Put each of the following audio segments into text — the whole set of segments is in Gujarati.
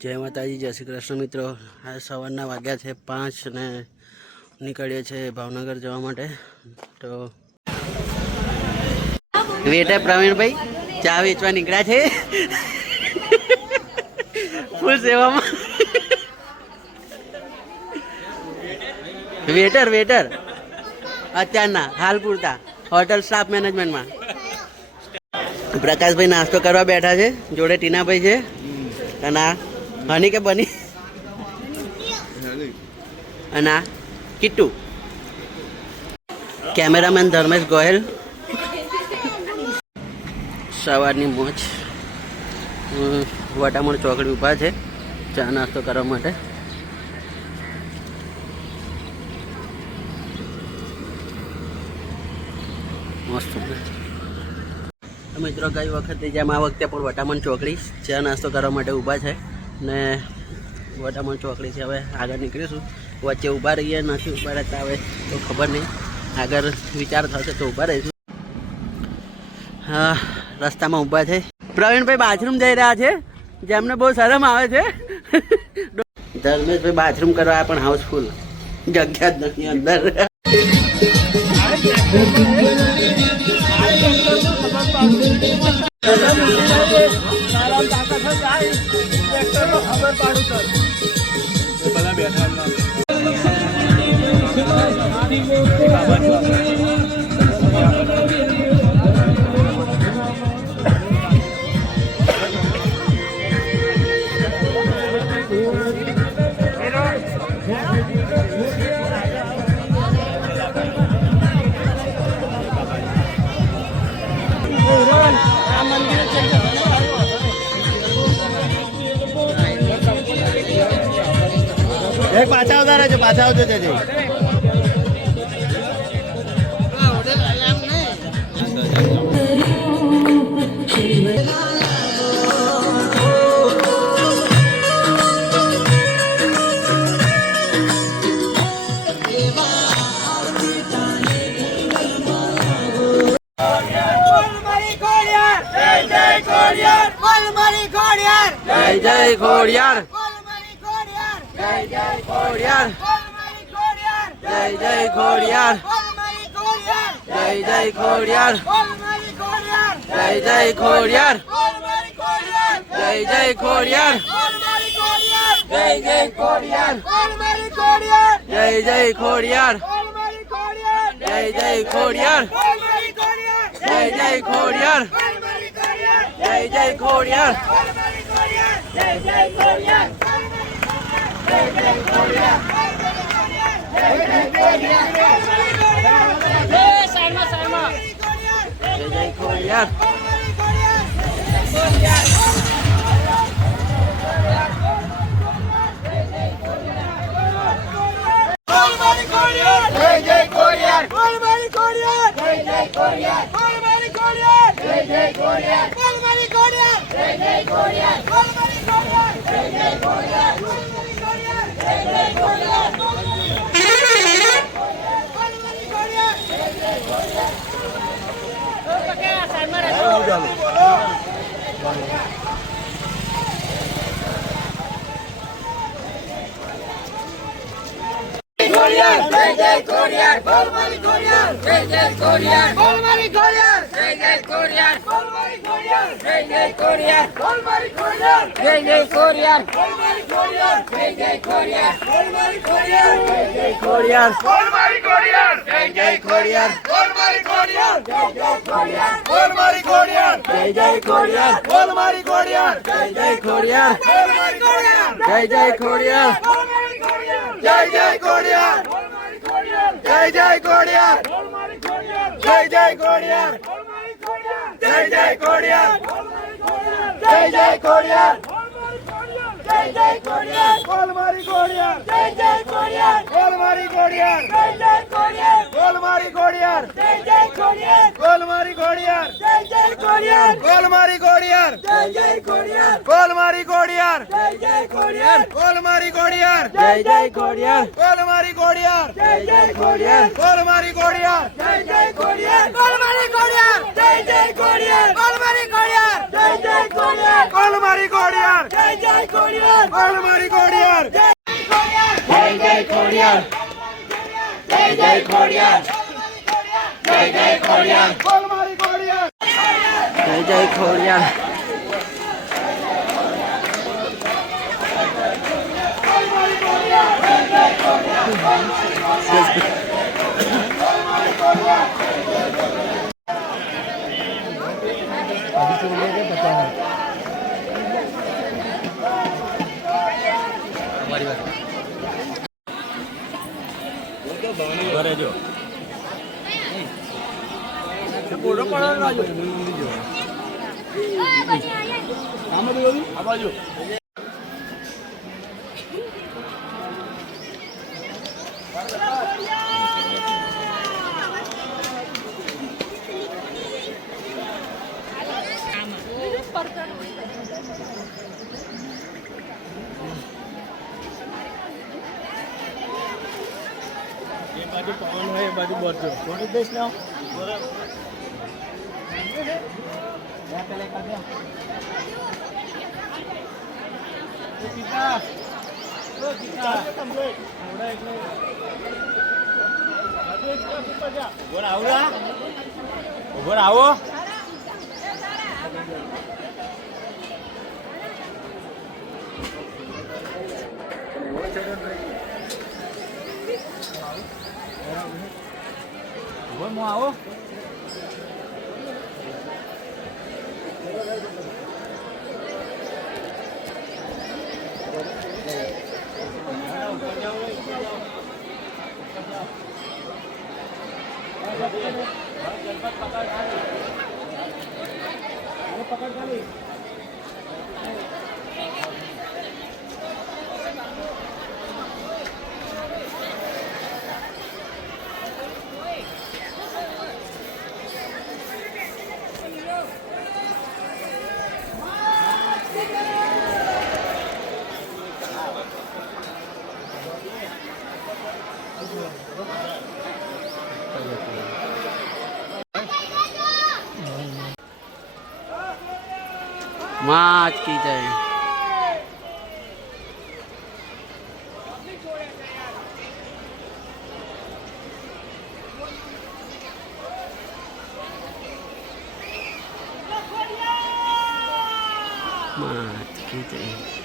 જય માતાજી, જય શ્રી કૃષ્ણ મિત્રો. આ સવારના વાગ્યા છે 5 ને નીકળીએ છીએ ભાવનગર જવા માટે. તો વેટર પ્રવીણભાઈ ચા વેચવા નીકળ્યા છે ફૂલ સેવામાં. વેટર અત્યારના હાલ પૂરતા હોટલ સ્ટાફ મેનેજમેન્ટમાં. પ્રકાશભાઈ નાસ્તો કરવા બેઠા છે, જોડે ટીનાભાઈ છે અને હની કે બની અને કિટ્ટુ. કેમેરામેન ધર્મેશ ગોહેલ. સવારની મોજ. વટામણ ચોકડી ઊભા છે ચા નાસ્તો કરવા માટે. મસ્ત મિત્રો, ગઈ વખતે જેમ આ વખતે પણ વટામણ ચોકડી ચા નાસ્તો કરવા માટે ઊભા છે ને વટામણ ચોકડીથી હવે આગળ નીકળીશું. વચ્ચે ઊભા રહીએ, નથી ઊભા રહેતા હવે તો ખબર નહીં, આગળ વિચાર થશે તો ઊભા રહીશું. હા, રસ્તામાં ઊભા છે. પ્રવીણભાઈ બાથરૂમ જઈ રહ્યા છે, જેમને બહુ શરમ આવે છે. ધર્મેશભાઈ બાથરૂમ કરવા પણ હાઉસફુલ, જગ્યા જ નથી અંદર. પાછા આવતા રહેજો, પાછા આવજો જજે. જય ખોડિયાર, જય જય ખોડિયાર, જય જય ખોડિયાર, જય જય ખોડિયાર, જય જય ખોડિયાર, જય જય ખોડિયાર, જય જય ખોડિયાર, જય જય ખોડિયાર, જય જય ખોડિયાર, જય જય ખોડિયાર, જય જય ખોડિયાર, જય જય ખોડિયાર. જય જય કોડિયાર, મારી ખોડિયાર જય જય ખોડિયાર જય જય ખોડિયાર જય જય ખોડિયાર બોલ મારી ખોડિયાર જય જય ખોડિયાર ઘરે જો પૂરો પડો બાજુ આમાં તો આ બાજુ બાજુ પવન હોય એ બાજુ બોલજો થોડી દેશ ના આવો આવો माँ की जय माँ की जय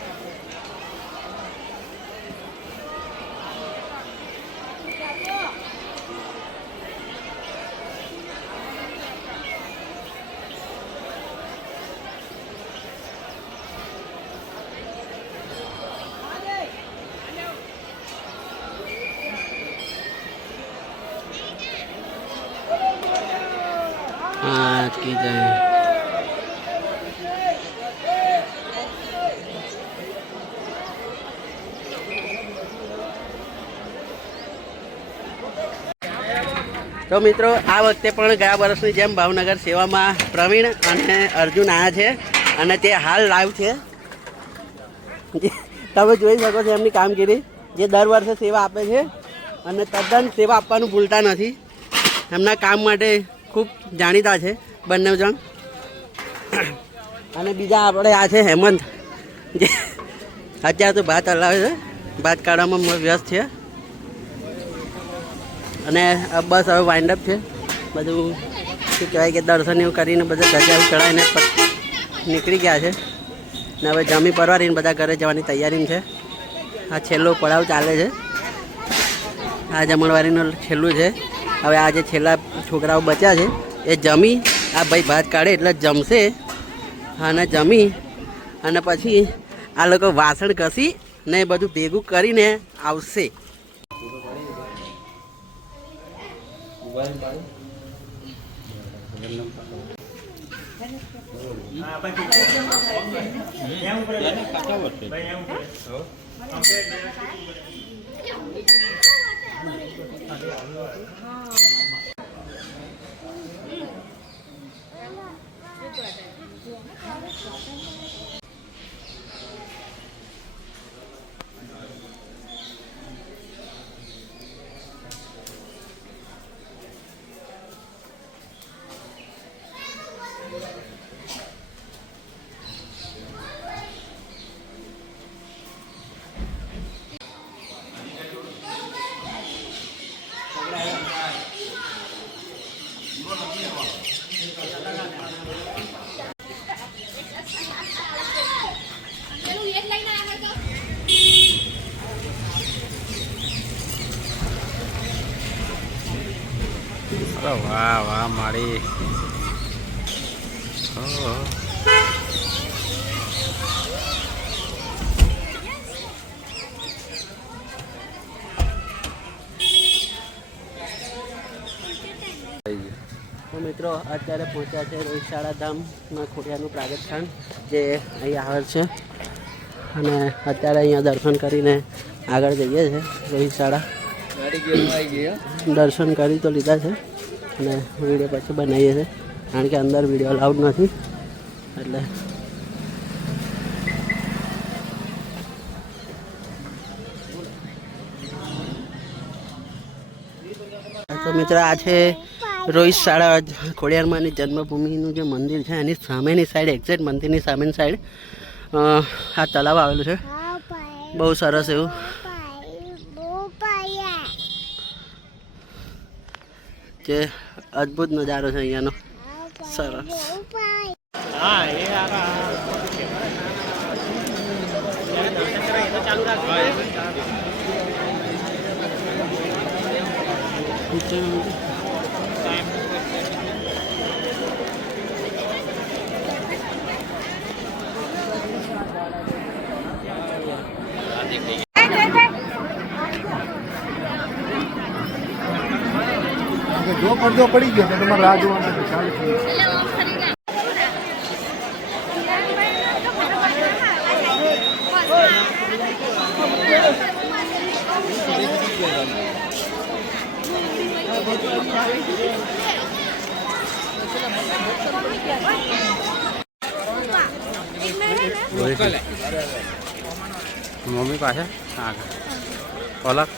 आज की जय તો મિત્રો આ વખતે પણ ગયા વર્ષની જેમ ભાવનગર સેવામાં પ્રવીણ અને અર્જુન આવ્યા છે અને તે હાલ લાઈવ છે તમે જોઈ શકો છો એમની કામગીરી જે દર વર્ષે સેવા આપે છે અને તદ્દન સેવા આપવાનું ભૂલતા નથી એમના કામ માટે ખૂબ જાણીતા છે બંને જણ અને બીજા આપણે આ છે હેમંત જે અત્યારે તો ભાત હલાવે છે ભાત કાઢવામાં વ્યસ્ત છે અને બસ હવે વાઇન્ડઅપ છે બધું શું કહેવાય કે દર્શન એવું કરીને બધા ધજા ચડાવીને નીકળી ગયા છે ને હવે જમી પરવારીને બધા ઘરે જવાની તૈયારી છે આ છેલ્લો પડાવ ચાલે છે આ જમણવારીનું છેલ્લું છે હવે આ જે છેલ્લા છોકરાઓ બચ્યા છે એ જમી આ ભાઈ ભાત કાઢે એટલે જમશે અને જમી અને પછી આ લોકો વાસણ ઘસી ને બધું ભેગું કરીને આવશે અરે વાહ વાહ મારી ઓહો. તો મિત્રો અત્યારે પહોંચ્યા છે રોહિતશાળા ધામમાં ખોડિયારનું પ્રાગટ સ્થાન જે અહીં આવેલ છે અને અત્યારે અહીંયા દર્શન કરીને આગળ જઈએ છીએ રોહિતશાળા. દર્શન કરી તો લીધા છે અને વિડીયો પછી બનાવીએ છીએ કારણ કે અંદર વિડીયો અલાઉડ નથી એટલે. તો મિત્ર આ છે રોહિતશાળા ખોડિયારમાંની જન્મભૂમિનું જે મંદિર છે એની સામેની સાઈડ એક્ઝેક્ટ મંદિરની સામેની સાઈડ આ તલાવ આવેલું છે. બહુ સરસ એવું જે અદ્ભુત નજારો છે અહીંયાનો. સરસ. હા એ ચાલુ જો પડદો પડી ગયો તો તમારે રાહ જોવાનું ચાલુ થયું. મમ્મી પાસે આગળ પલક